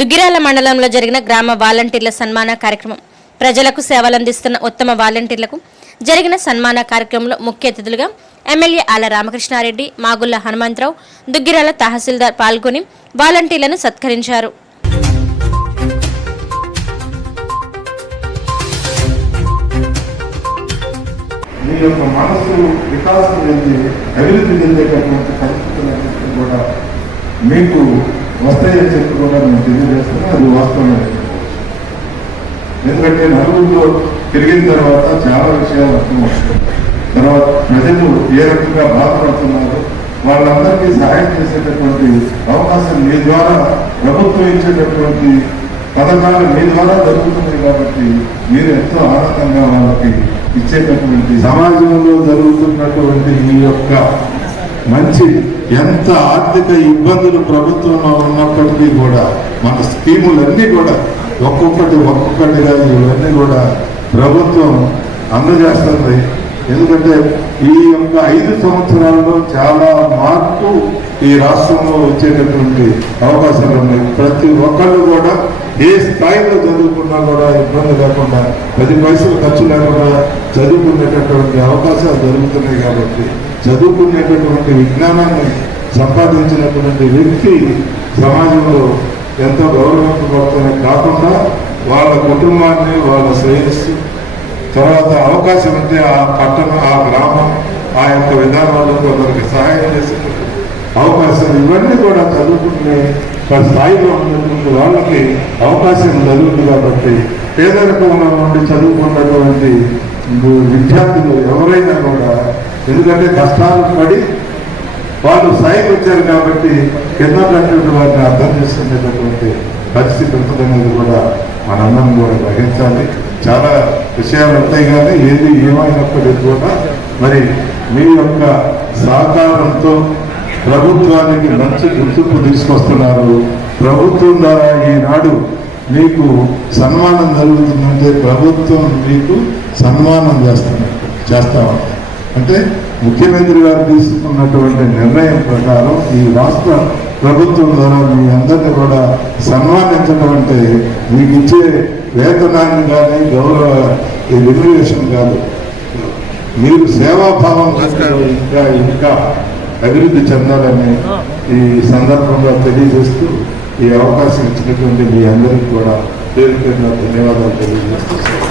దుగ్గిరాల మండలంలో జరిగిన గ్రామ వాలంటీర్ల సన్మాన కార్యక్రమం. ప్రజలకు సేవలందిస్తున్న ఉత్తమ వాలంటీర్లకు జరిగిన సన్మాన కార్యక్రమంలో ముఖ్య అతిథులుగా ఎమ్మెల్యే ఆల రామకృష్ణారెడ్డి, మాగుళ్ల హనుమంతరావు, దుగ్గిరాల తహసీల్దార్ పాల్గొని వాలంటీర్లను సత్కరించారు. మీ యొక్క మనసు వికాసం చెంది అభివృద్ధి చెందేటటువంటి పరిస్థితులన్నింటినీ కూడా మీకు వస్తాయని చెప్పి కూడా మేము తెలియజేస్తున్నాం. అది వాస్తవమే. ఎందుకంటే నలుగురిలో తిరిగిన తర్వాత చాలా విషయాలు అర్థమవుతుంది. తర్వాత ప్రజలు ఏ రకంగా బాధపడుతున్నారు, వాళ్ళందరికీ సహాయం చేసేటటువంటి అవకాశం మీ ద్వారా ప్రభుత్వం ఇచ్చేటటువంటి పథకాలు మీ ద్వారా జరుగుతున్నాయి. కాబట్టి మీరు ఎంతో ఆనందంగా వాళ్ళకి ఇచ్చేటటువంటి సమాజంలో జరుగుతున్నటువంటి ఈ యొక్క మంచి ఎంత ఆర్థిక ఇబ్బందులు ప్రభుత్వంలో ఉన్నప్పటికీ కూడా మన స్కీములన్నీ కూడా ఒక్కొక్కటిగా ఇవన్నీ కూడా ప్రభుత్వం అందజేస్తుంది. ఎందుకంటే ఈ యొక్క 5 సంవత్సరాల్లో చాలా మార్పు ఈ రాష్ట్రంలో వచ్చేటటువంటి అవకాశాలు ఉన్నాయి. ప్రతి ఒక్కళ్ళు కూడా ఏ స్థాయిలో చదువుకున్నా కూడా ఇబ్బంది లేకుండా 10 పైసలు ఖర్చు లేకుండా చదువుకునేటటువంటి అవకాశాలు జరుగుతున్నాయి. కాబట్టి చదువుకునేటటువంటి విజ్ఞానాన్ని సంపాదించినటువంటి వ్యక్తి సమాజంలో ఎంతో గౌరవించబడుతూనే కాకుండా వాళ్ళ కుటుంబాన్ని, వాళ్ళ శ్రేయస్సు, తర్వాత అవకాశం ఉంటే ఆ పట్టణం, ఆ గ్రామం, ఆ యొక్క విధానాల్లో కొందరికి సహాయం చేసే అవకాశం, ఇవన్నీ కూడా చదువుకునే స్థాయిలో ఉన్నటువంటి వాళ్ళకి అవకాశం జరుగుతుంది. కాబట్టి పేదరికంలో నుండి చదువుకున్నటువంటి విద్యార్థులు ఎవరైనా కూడా, ఎందుకంటే కష్టాలు పడి వాళ్ళు స్థాయికి వచ్చారు కాబట్టి కిందటువంటి వారిని అర్థం చేసుకునేటటువంటి పరిస్థితి ఉంటుందనేది కూడా మనందరం కూడా గ్రహించాలి. చాలా విషయాలు ఉంటాయి కానీ ఏది ఏమైనప్పటికీ కూడా మరి మీ యొక్క సహకారంతో ప్రభుత్వానికి మంచి గుర్తింపు తీసుకొస్తున్నారు. ప్రభుత్వం ద్వారా ఈనాడు మీకు సన్మానం జరుగుతుందంటే ప్రభుత్వం మీకు సన్మానం చేస్తామంట. అంటే ముఖ్యమంత్రి గారు తీసుకున్నటువంటి నిర్ణయం ప్రకారం ఈ రాష్ట్ర ప్రభుత్వం ద్వారా మీ అందరినీ కూడా సన్మానించడం అంటే మీకు ఇచ్చే వేతనాన్ని కానీ గౌరవ రెమ్యునరేషన్ కాదు, మీరు సేవాభావం ఇంకా అభివృద్ధి చెందాలని ఈ సందర్భంగా తెలియజేస్తూ ఈ అవకాశం ఇచ్చినటువంటి మీ అందరికీ కూడా పేరు పేరున ధన్యవాదాలు తెలియజేస్తున్నాను.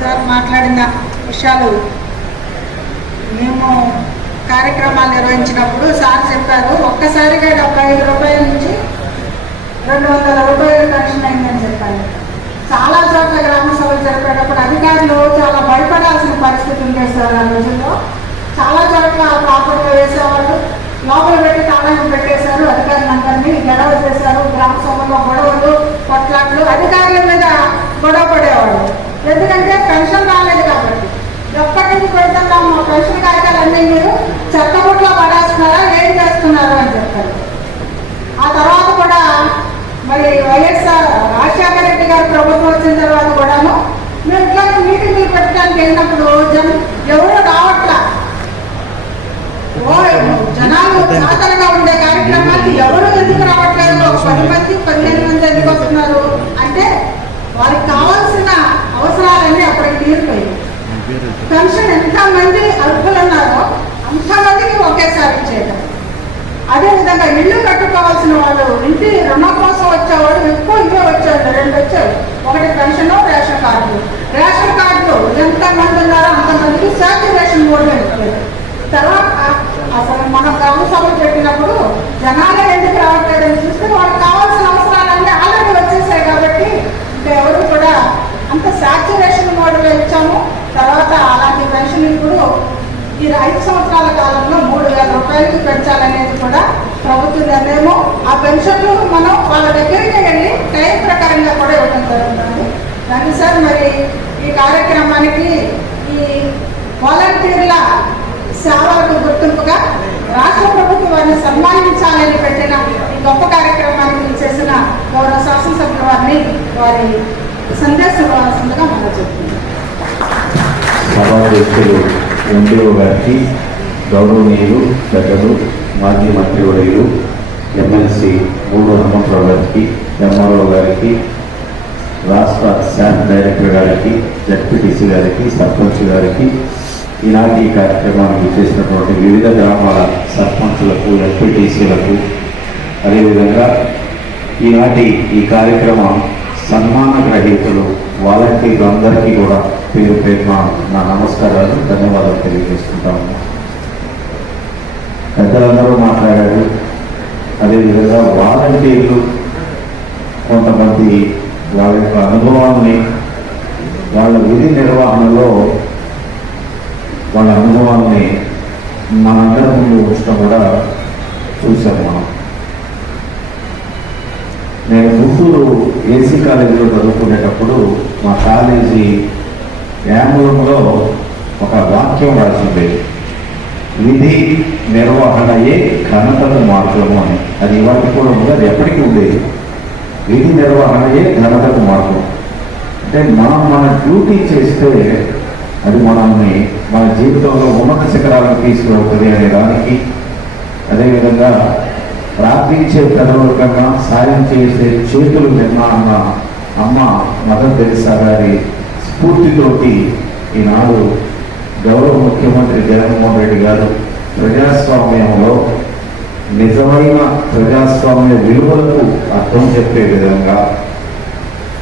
సార్ మాట్లాడిన విషయాలు మేము కార్యక్రమాలు నిర్వహించినప్పుడు సార్ చెప్పారు, ఒక్కసారిగా 75 రూపాయల నుంచి 200 రూపాయలు పెన్షన్ అయిందని చెప్పారు. చాలా చోట్ల గ్రామ సభలు జరిపేటప్పుడు అధికారులు చాలా భయపడాల్సిన పరిస్థితి ఉండేది సార్. ఆ రోజుల్లో చాలా చోట్ల ప్రాపర్గా వేసేవాళ్ళు, లోపల పెట్టి తాళాలు పెట్టేశారు, అధికారులందరినీ గొడవ చేశారు. గ్రామ సభలో గొడవలు, కొట్లాట్లు, అధికారుల మీద గొడవ పడేవాళ్ళు. ఎందుకంటే పెన్షన్ రాలేదు కాబట్టి. ఎప్పటి నుంచి పెడుతున్నాం మా పెన్షన్ కాగితాలన్నీ మీరు చెత్తబుట్లో పడేస్తున్నారా, ఏం చేస్తున్నారు అని చెప్తారు. ఆ తర్వాత కూడా మరి వైఎస్ఆర్ రాజశేఖర రెడ్డి గారు ప్రభుత్వం వచ్చిన తర్వాత కూడాను మేము ఇట్లా మీటింగ్లు పెట్టడానికి వెళ్ళినప్పుడు ఎవరు రావట్లా. జనాలు సాధారణంగా ఉండే కార్యక్రమానికి ఎవరు ఎందుకు రావట్లేదు, 10 మంది 15 మంది ఎందుకు వస్తున్నారు అంటే వారికి కావాల్సిన అవసరాలన్నీ అప్పటికి తీరిపోయాయి. పెన్షన్ ఎంతమంది అర్హులు ఉన్నారో అంతమందికి ఒకేసారి ఇచ్చేయడం. అదేవిధంగా ఇల్లు కట్టుకోవాల్సిన వాళ్ళు, ఇంటి రుణం కోసం వచ్చేవాడు ఎక్కువ ఇవే వచ్చేవాళ్ళు, 2 వచ్చారు. ఒకటి pension, ration card. Ration card ఎంతమంది ఉన్నారో అంతమందికి శాచ్యురేషన్ మోడ్లో ఇచ్చారు. తర్వాత అసలు మనం గ్రామ సభలు పెట్టినప్పుడు జనాలే ఎందుకు రావట్లేదని చూస్తే వాళ్ళకి కావాల్సిన అవసరాలన్నీ ఆల్రెడీ వచ్చేసాయి. కాబట్టి ఇంకా ఎవరు కూడా అంత శాచ్యురేషన్ మోడ్లో ఇచ్చాము. తర్వాత అలాంటి పెన్షన్ ఇప్పుడు ఈ 5 సంవత్సరాల కాలంలో 3000 రూపాయలకి పెంచాలనేది కూడా ప్రభుత్వ నిర్ణయము. ఆ పెన్షన్లు మనం వాళ్ళ దగ్గరికి వెళ్ళి టైం ప్రకారంగా కూడా ఇవ్వడం జరుగుతుంది. కానీ సార్ మరి ఈ కార్యక్రమానికి ఈ వాలంటీర్ల సేవలకు గుర్తింపుగా రాష్ట్ర ప్రభుత్వం వారిని సన్మానించాలని పెట్టిన ఈ గొప్ప కార్యక్రమానికి చేసిన గౌరవ శాసనసభ్యుల వారిని వారి సందేశం రావాల్సిందిగా మనం చెప్తున్నాం. ఎండిఓ గారికి, గౌరవనీయులు పెద్దలు, మాజీ మంత్రివర్యులు, ఎమ్మెల్సీ మూడు హనుమంతరావు గారికి, ఎంఆర్ఓ గారికి, రాష్ట్ర శాఖ డైరెక్టర్ గారికి, జడ్పీటీసీ గారికి, సర్పంచ్ గారికి, ఈనాటి ఈ కార్యక్రమానికి చేసినటువంటి వివిధ గ్రామాల సర్పంచులకు, ఎంపీటీసీలకు, అదేవిధంగా ఈనాటి ఈ కార్యక్రమం సన్మాన గ్రహీతలు వాలంటీర్లు అందరికీ కూడా పేరు పేరున నా నమస్కారాలు, ధన్యవాదాలు తెలియజేసుకుంటాము. పెద్దలందరూ మాట్లాడారు. అదేవిధంగా వాలంటీర్లు కొంతమంది వాళ్ళ యొక్క అనుభవాన్ని, వాళ్ళ విధి నిర్వహణలో వాళ్ళ అనుభవాన్ని మనందరి ముందు ఉంచడం కూడా చూసాం మనం. నేను గుంటూరు ఏసీ కాలేజీలో చదువుకునేటప్పుడు మా కాలేజీ యాములంలో ఒక వాక్యం రాసింది, విధి నిర్వహణయే ఘనతను మార్గము అని. అది ఇవాటికి కూడా ఉంది, అది ఎప్పటికీ ఉండేది. విధి నిర్వహణయే ఘనతకు మార్గం అంటే మనం మన డ్యూటీ చేస్తే అది మనల్ని మన జీవితంలో ఉన్నత శిఖరాలను తీసుకువెళ్తుంది అనే దానికి, అదేవిధంగా ప్రార్థించే పెదవుల కన్నా సాయం చేసే చేతులు విన్నా అన్న అమ్మ మదర్ తెరిసా గారి స్ఫూర్తితోటి ఈనాడు గౌరవ ముఖ్యమంత్రి జగన్మోహన్ రెడ్డి గారు ప్రజాస్వామ్యంలో నిజమైన ప్రజాస్వామ్య విలువలకు అర్థం చెప్పే విధంగా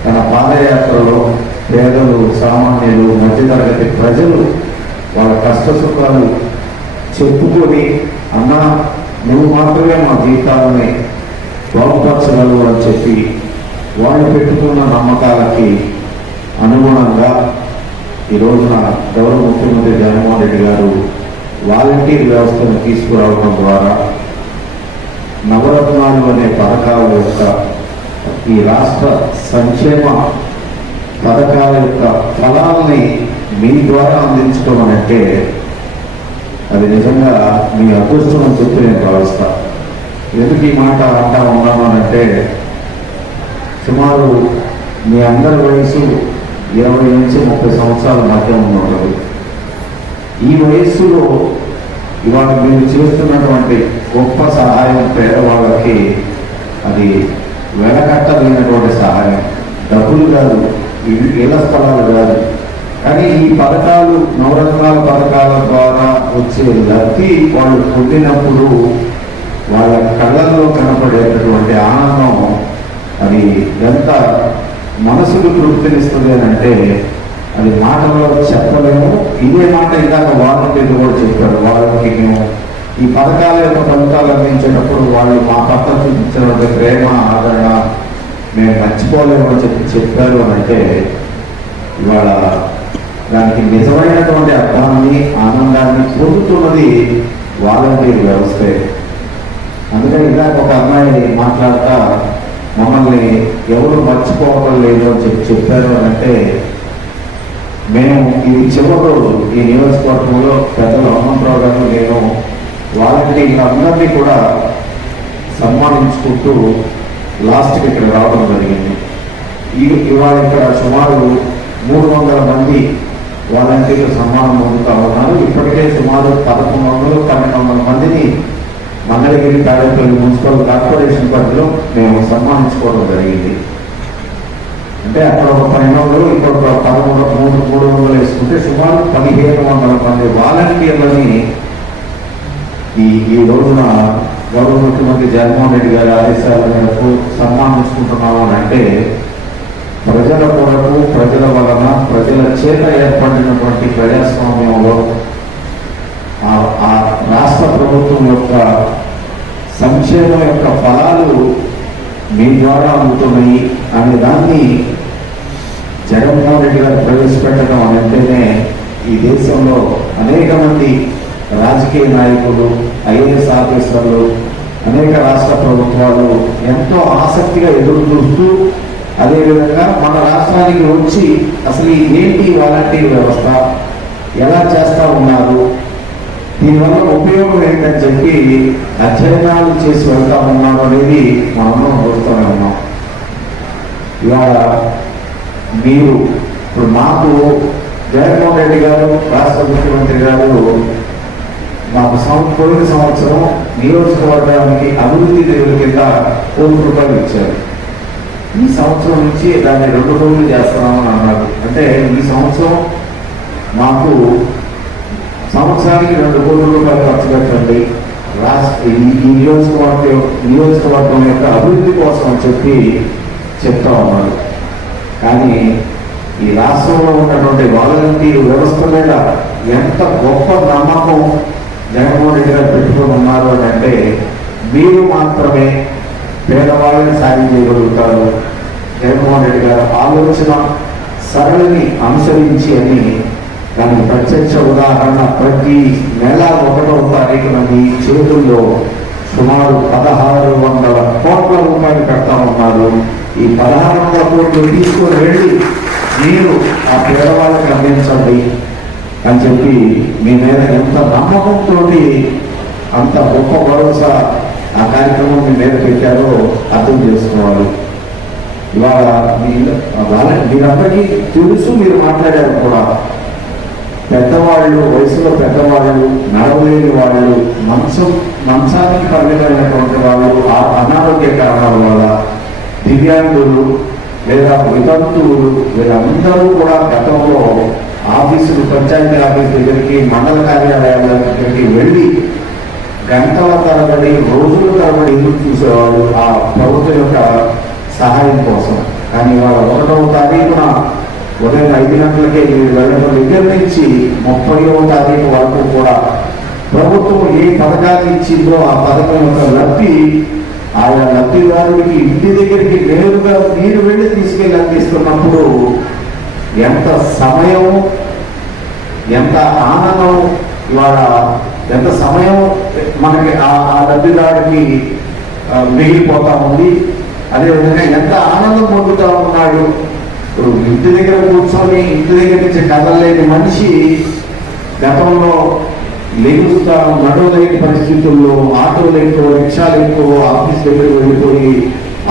తన పాదయాత్రలో పేదలు, సామాన్యులు, మధ్యతరగతి ప్రజలు వాళ్ళ కష్టసుఖాలు చెప్పుకొని, అన్నా నువ్వు మాత్రమే మా జీవితాలని బాగుపరచగలవు అని చెప్పి వాళ్ళు పెట్టుకున్న నమ్మకాలకి అనుగుణంగా ఈ రోజున గౌరవ ముఖ్యమంత్రి జగన్మోహన్ రెడ్డి గారు వాలంటీర్ వ్యవస్థను తీసుకురావడం ద్వారా నవరత్నాలు అనే పథకాల యొక్క ఈ రాష్ట్ర సంక్షేమ పథకాల యొక్క ఫలాల్ని మీ ద్వారా అందించడం అంటే అది నిజంగా మీ అదృష్టం అని చెప్పి నేను భావిస్తా. ఎందుకు ఈ మాట అంటా ఉన్నాను అంటే, సుమారు మీ అందరి వయసు 20 నుంచి 30 సంవత్సరాల మధ్య ఉండదు. ఈ వయస్సులో ఇవాళ మీరు చేస్తున్నటువంటి గొప్ప సహాయం పేదవాళ్ళకి అది వెనకట్టలేనటువంటి సహాయం. డబ్బులు కాదు, ఇళ్ల స్థలాలు కాదు, కానీ ఈ పథకాలు, నవరత్నాల పథకాల ద్వారా వచ్చే లబ్ధి వాళ్ళు పొందినప్పుడు వాళ్ళ కళ్ళల్లో కనపడేటటువంటి ఆనందం అది ఎంత మనసుకు తృప్తినిస్తుంది అని అంటే అది మాటల్లో చెప్పలేము. ఇదే మాట ఇందాక వాలంటీర్లు కూడా చెప్పారు. వాళ్ళకి మేము ఈ పథకాల యొక్క ఫలితాలు అందించేటప్పుడు వాళ్ళు మా పట్ల చూపించినటువంటి ప్రేమ, ఆదరణ మేము మర్చిపోలేము అని చెప్పారు అని అంటే ఇవాళ దానికి నిజమైనటువంటి అర్థాన్ని, ఆనందాన్ని పొందుతున్నది వాలంటీర్ వ్యవస్థే. అందుకని ఇందాక ఒక అమ్మాయి మాట్లాడతా మమ్మల్ని ఎవరు మర్చిపోవడం లేదు అని చెప్పారు అని అంటే, మేము ఇది చివరి రోజు ఈ నియోజకవర్గంలో పెద్దలు హనుమంతరావు గారు, నేను వాలంటీర్లందరినీ కూడా సన్మానించుకుంటూ లాస్ట్కి ఇక్కడ రావడం జరిగింది. ఇవాళ ఇక్కడ సుమారు 300 మంది వాలంటీర్లు సన్మానం పొందుతూ ఉన్నారు. ఇప్పటికే సుమారు 1100-1200 మందిని మంగళగిరి, తాడేపల్లి మున్సిపల్ కార్పొరేషన్ పరిధిలో మేము సన్మానించుకోవడం జరిగింది. అంటే అక్కడ ఒక 1200, ఇక్కడ ఒక 300 వేసుకుంటే సుమారు 1500 మంది వాలంటీర్లని ఈ రోజున గౌరవ ముఖ్యమంత్రి జగన్మోహన్ రెడ్డి గారి ఆదేశాల మేరకు సన్మానించుకుంటున్నాము అని అంటే ప్రజల కొరకు, ప్రజల వలన, ప్రజల చేత ఏర్పడినటువంటి ప్రజాస్వామ్యంలో ఆ రాష్ట్ర ప్రభుత్వం యొక్క సంక్షేమం యొక్క ఫలాలు మీ ద్వారా అందుతున్నాయి అనే దాన్ని జగన్మోహన్ రెడ్డి గారు ప్రవేశపెట్టడం అంటేనే ఈ దేశంలో అనేక మంది రాజకీయ నాయకులు, ఐఏఎస్ ఆఫీసర్లు, అనేక రాష్ట్ర ప్రభుత్వాలు ఎంతో ఆసక్తిగా ఎదురు చూస్తూ, అదేవిధంగా మన రాష్ట్రానికి వచ్చి అసలు ఏంటి వాలంటీర్ వ్యవస్థ, ఎలా చేస్తూ ఉన్నారు, దీనివల్ల ఉపయోగం ఏంటని చెప్పి అధ్యయనాలు చేసి వెళ్తా ఉన్నారు అనేది మనం చూస్తూనే ఉన్నాం. ఇవాళ మీరు ఇప్పుడు నాకు జగన్మోహన్ రెడ్డి గారు రాష్ట్ర ముఖ్యమంత్రి గారు మాకు పోయిన సంవత్సరం నియోజకవర్గానికి అభివృద్ధి నిధుల కింద ₹1,00,00,000 ఇచ్చారు. ఈ సంవత్సరం నుంచి దాన్ని 2 రోజులు చేస్తున్నామని అన్నారు. అంటే ఈ సంవత్సరం మాకు సంవత్సరానికి ₹2,00,00,000 ఖర్చు పెట్టండి ఈ నియోజకవర్గం యొక్క అభివృద్ధి కోసం అని చెప్పి చెప్తా ఉన్నారు. కానీ ఈ రాష్ట్రంలో ఉన్నటువంటి వాలంటీర్ వ్యవస్థ మీద ఎంత గొప్ప నమ్మకం జగన్మోహన్ రెడ్డి గారు పెట్టుకుని ఉన్నారు అని అంటే, మీరు మాత్రమే పేదవాళ్ళని సాయం చేయగలుగుతారు. జగన్మోహన్ రెడ్డి గారు ఆలోచన సరళిని అనుసరించి అని దానికి ప్రత్యక్ష ఉదాహరణ ప్రతి నెల 1వ తారీఖున మీ చేతుల్లో సుమారు 1,600 కోట్ల రూపాయలు పెడతా ఉన్నారు. ఈ 1,600 కోట్లు తీసుకొని వెళ్ళి మీరు ఆ పేదవాళ్ళకి అందించండి అని చెప్పి మీ మీద ఎంత నమ్మకంతో అంత గొప్ప భరోసా ఆ కార్యక్రమం మీ మీద పెట్టారో అర్థం చేసుకోవాలి. ఇవాళ మీరందరికీ తెలుసు, మీరు మాట్లాడారు కూడా. పెద్దవాళ్ళు, వయసులో పెద్దవాళ్ళు, నడవలేని వాళ్ళు, మంచానికి పరిమితమైనటువంటి వాళ్ళు, అనారోగ్య కారణాల వల్ల, దివ్యాంగులు లేదా వితంతువులు, వీళ్ళందరూ కూడా గతంలో ఆఫీసులు, పంచాయతీ ఆఫీస్ దగ్గరికి, మండల కార్యాలయాల దగ్గరికి వెళ్ళి గంటల తరబడి, రోజుల తరబడి ఎదురు చూసేవాళ్ళు ఆ ప్రభుత్వం యొక్క సహాయం కోసం. కానీ వాళ్ళ 1వ తారీఖున ఉదయం 5 గంటలకే మీరు వెళ్ళడం దగ్గర నుంచి 30వ తారీఖు వరకు కూడా ప్రభుత్వం ఏ పథకాన్ని ఇచ్చిందో ఆ పథకం యొక్క లబ్ధి ఆయా లబ్ధిదారుడికి ఇంటి దగ్గరికి నేరుగా మీరు వెళ్ళి తీసుకెళ్ళి అందిస్తున్నప్పుడు ఎంత సమయం, ఎంత ఆనందం, ఇవాళ ఎంత సమయం మనకి ఆ లబ్ధిదారుడికి మిగిలిపోతా ఉంది. అదేవిధంగా ఎంత ఆనందం పొందుతూ ఉన్నాడు. ఇప్పుడు ఇంటి దగ్గర కూర్చొని ఇంటి దగ్గర నుంచి కదలలేని మనిషి గతంలో లెగుస్తా నడవలేని పరిస్థితుల్లో ఆటోలు ఎక్కువ, రిక్షాలు ఎక్కువ, ఆఫీస్ దగ్గర వెళ్ళిపోయి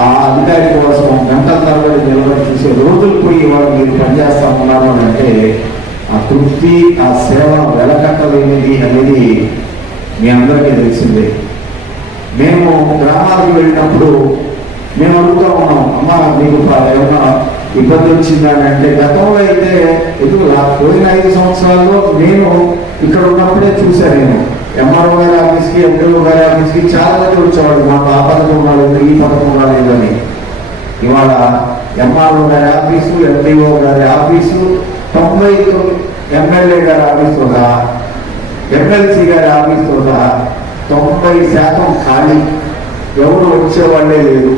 ఆ అధికారి కోసం గంటల తరబడి నిలబడి చూసే రోజులు పోయి వాళ్ళు మీరు పనిచేస్తా ఉన్నారు అని అంటే ఆ తృప్తి, ఆ సేవ వెలకట్టలేనిది అనేది మీ అందరికీ తెలిసిందే. మేము గ్రామాలకు వెళ్ళినప్పుడు మేము అడుగుతా ఉన్నాం, అమ్మ మీకు ఏమన్నా ఇబ్బంది వచ్చిందని అంటే, గతంలో అయితే ఎదుగు పోయిన 5 సంవత్సరాల్లో నేను ఇక్కడ ఉన్నప్పుడే చూశాను. నేను ఎంఆర్ఓ గారి ఆఫీస్కి, ఎండిఓ గారి ఆఫీస్కి చాలా మంది వచ్చేవాడు, మాకు ఆ పథకం రాలేదు, ఈ పథకం రాలేదని. ఇవాళ ఎంఆర్ఓ గారి ఆఫీసు, ఎండిఓ గారి ఆఫీసు, 99 ఎమ్మెల్యే గారి ఆఫీసు సహా, ఎమ్మెల్సీ గారి ఆఫీసు సహా 90% ఖాళీ. ఎవరు వచ్చేవాళ్ళే లేదు.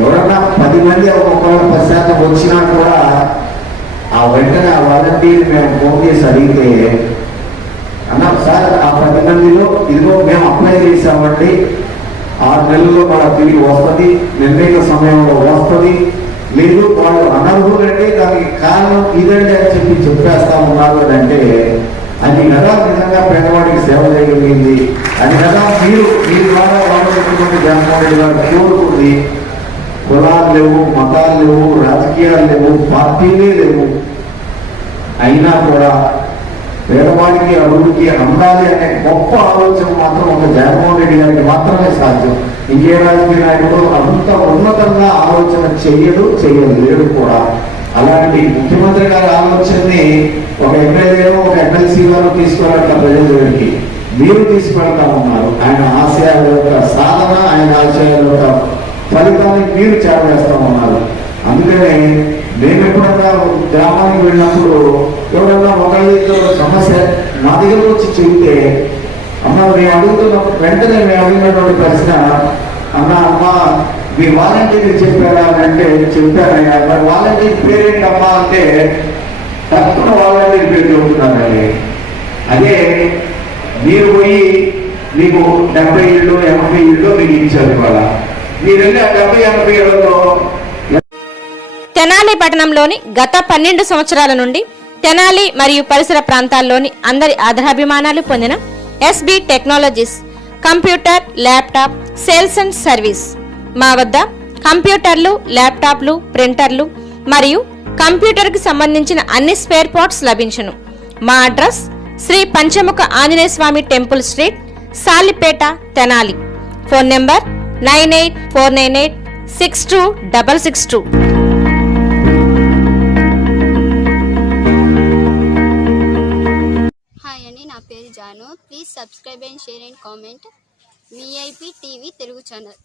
ఎవరన్నా 10 మంది ఒక్కొక్కరు 10% వచ్చినా కూడా ఆ వెంటనే ఆ వాలంటీర్ మేము ఫోన్ చేసి అడిగితే, అన్నా సార్ ఆ 10 మందిలో ఇదిగో మేము అప్లై చేసామండి, 6 నెలల్లో మన తిరిగి వస్తుంది, నిర్ణీత సమయంలో వస్తుంది, లేదు వాళ్ళు అనర్హులంటే దానికి కారణం ఇదండి అని చెప్పేస్తా ఉన్నారు అని అంటే, అది కదా నిజంగా పేదవాడికి సేవ చేయగలిగింది. అది కదా మీరు మీ ద్వారా వాళ్ళు చెప్పుకుంటే జగన్మోహన్ రెడ్డి గారు కోరుకుంది. కులాలు లేవు, మతాలు లేవు, రాజకీయాలు లేవు, పార్టీలే లేవు, అయినా కూడా పేదవాడికి అభివృద్ధి అందాలి అనే గొప్ప ఆలోచన మాత్రం ఒక జగన్మోహన్ రెడ్డి గారికి మాత్రమే సాధ్యం. ఇంకే రాజకీయ నాయకుడు అంత ఉన్నతంగా ఆలోచన చేయలేడు కూడా. అలాంటి ముఖ్యమంత్రి గారి ఆలోచనని ఒక ఎమ్మెల్యేలో, ఒక ఎమ్మెల్సీ గారు తీసుకురావట్ల ప్రజల దగ్గరికి మీరు తీసుకెళ్తా ఉన్నారు. ఆయన ఆశయాల యొక్క సాధన, ఆయన ఆశయాల యొక్క ఫలితాన్ని మీరు చేరవేస్తా ఉన్నారు. అందుకనే మేము ఎప్పుడన్నా గ్రామానికి వెళ్ళినప్పుడు ఎవరన్నా ఒకళ్ళ సమస్య మా దగ్గర వచ్చి చెబితే, అమ్మ మేము అడుగుతున్న వెంటనే మేము అడిగినటువంటి ప్రశ్న, అమ్మ మీ వాలంటీర్ చెప్పారా అని అంటే చెప్పారయ్యా, మరి వాలంటీర్ పేరేంటమ్మా అంటే తక్కువ వాలంటీర్ పేరు చెబుతున్నారండి. అదే మీరు పోయి మీకు 70 ఇళ్ళు 80 ఇళ్ళు మీకు ఇచ్చారు. ఇవాళ మీరు వెళ్ళి ఆ 70-80 ఇళ్లలో తెనాలి పట్టణంలోని గత 12 సంవత్సరాల నుండి తెనాలి మరియు పరిసర ప్రాంతాల్లోని అందరి ఆదరాభిమానాలు పొందిన SB technologies computer, laptop sales and service. మా వద్ద కంప్యూటర్లు, ల్యాప్టాప్లు, ప్రింటర్లు మరియు కంప్యూటర్కి సంబంధించిన అన్ని స్పేర్ పార్ట్స్ లభించును. మా address Shri Panchamukha Anjaneya Swamy temple street, Salipeta, Tenali. Phone number 9849862662. Hi అండి, నా పేరు Janu. Please subscribe and share and comment VIP TV Telugu channel.